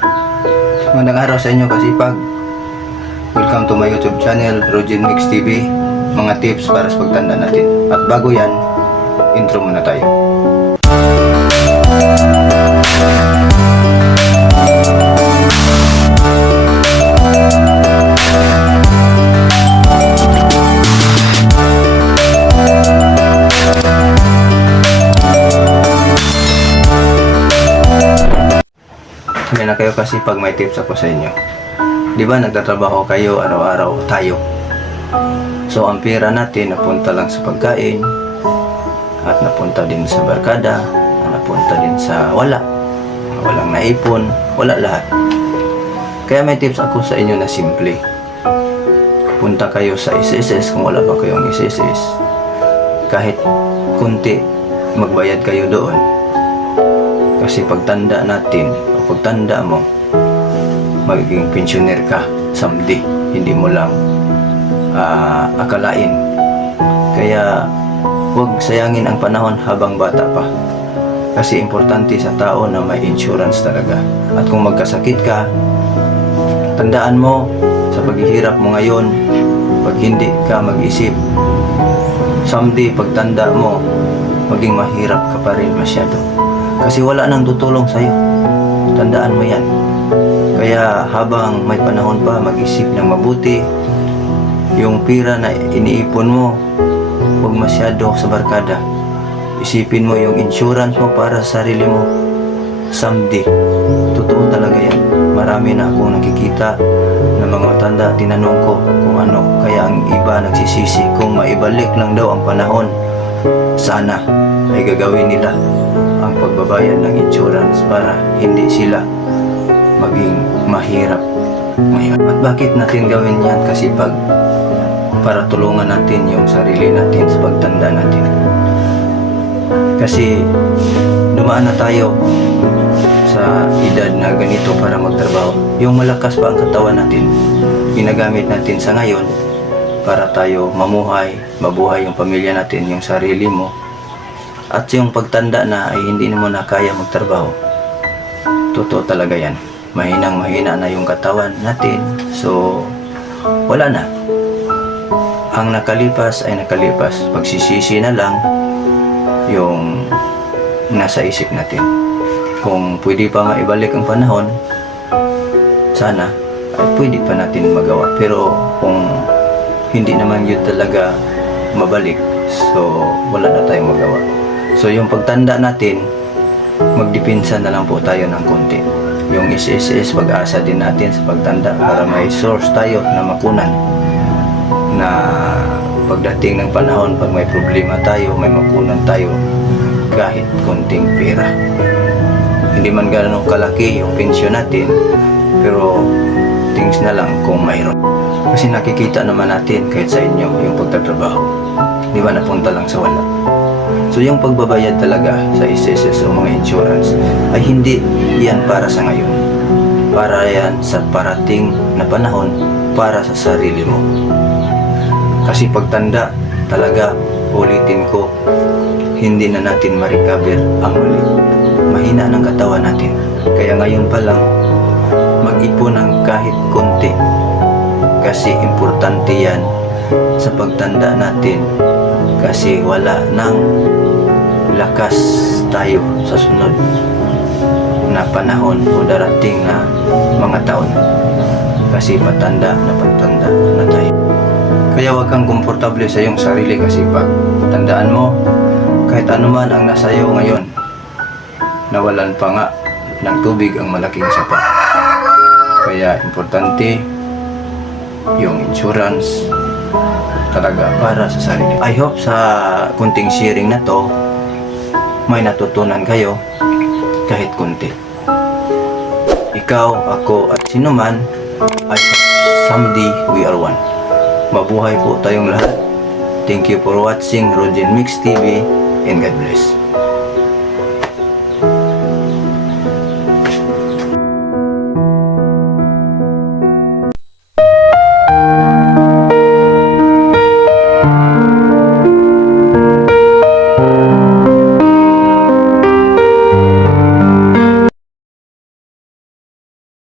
Magandang araw sa inyo kasipag. Welcome to my YouTube channel, Rogin Mix TV. Mga tips para sa pagtanda natin. At bago yan, intro muna tayo. Hindi na kayo kasi pag may tips ako sa inyo. Di ba nagtatrabaho kayo araw-araw tayo? So ang pera natin napunta lang sa pagkain, at napunta din sa barkada, napunta din sa walang naipon, wala lahat. Kaya may tips ako sa inyo na simple. Punta kayo sa SSS kung wala pa kayong SSS. Kahit kunti, magbayad kayo doon. Kasi pagtanda natin, pagtanda mo, magiging pensioner ka someday. Hindi mo lang akalain. Kaya huwag sayangin ang panahon habang bata pa. Kasi importante sa tao na may insurance talaga. At kung magkasakit ka, tandaan mo sa paghihirap mo ngayon, pag hindi ka mag-isip, someday pagtanda mo, maging mahirap ka pa rin masyado. Kasi wala nang tutulong sa'yo. Tandaan mo yan. Kaya habang may panahon pa, mag-isip ng mabuti. Yung pira na iniipon mo, huwag masyado sa barkada. Isipin mo yung insurance mo para sa sarili mo. Someday, totoo talaga yan. Marami na akong nakikita na mga matanda, tinanong ko kung ano. Kaya ang iba nagsisisi kung maibalik lang daw ang panahon. Sana ay gagawin nila ang pagbabayad ng insurance para hindi sila maging mahirap ngayon. At bakit natin gawin yan? Kasi para tulungan natin yung sarili natin sa pagtanda natin. Kasi dumaan na tayo sa edad na ganito para magtrabaho. Yung malakas pa ang katawan natin, ginagamit natin sa ngayon para tayo mabuhay yung pamilya natin, yung sarili mo. At yung pagtanda na ay hindi mo na kaya magtrabaho. Totoo talaga yan. Mahina na yung katawan natin. So, wala na. Ang nakalipas ay nakalipas. Pagsisisi na lang yung nasa isip natin. Kung pwede pa maibalik ang panahon, sana ay pwede pa natin magawa. Pero kung hindi naman yun talaga mabalik, so wala na tayong magawa. So yung pagtanda natin, magdipinsa na lang po tayo ng konti. Yung SSS, pag-asa din natin sa pagtanda para may source tayo na makunan. Na pagdating ng panahon, pag may problema tayo, may makunan tayo kahit konting pera. Hindi man gano'ng kalaki yung pensyon natin, pero things na lang kung mayroon. Kasi nakikita naman natin kahit sa inyo yung pagtatrabaho. Di ba napunta lang sa wala. So yung pagbabayad talaga sa SSS o mga insurance ay hindi yan para sa ngayon. Para yan sa parating na panahon, para sa sarili mo. Kasi pagtanda talaga, ulitin ko, hindi na natin ma-recover ang mali. Mahina ng katawan natin. Kaya ngayon pa lang, mag-ipon ng kahit konti. Kasi importante yan sa pagtanda natin. Kasi wala nang lakas tayo sa sunod na panahon o darating na mga taon. Kasi patanda na tayo. Kaya wag kang komportable sa iyong sarili kasi pag tandaan mo, kahit anuman ang nasa iyo ngayon, nawalan pa nga ng tubig ang malaking sapa. Kaya importante yung insurance talaga para sa sarili. I hope sa kunting sharing na to, may natutunan kayo kahit kunti. Ikaw, ako, at sino man ay someday we are one. Mabuhay po tayong lahat. Thank you for watching Rogin Mix TV and God bless.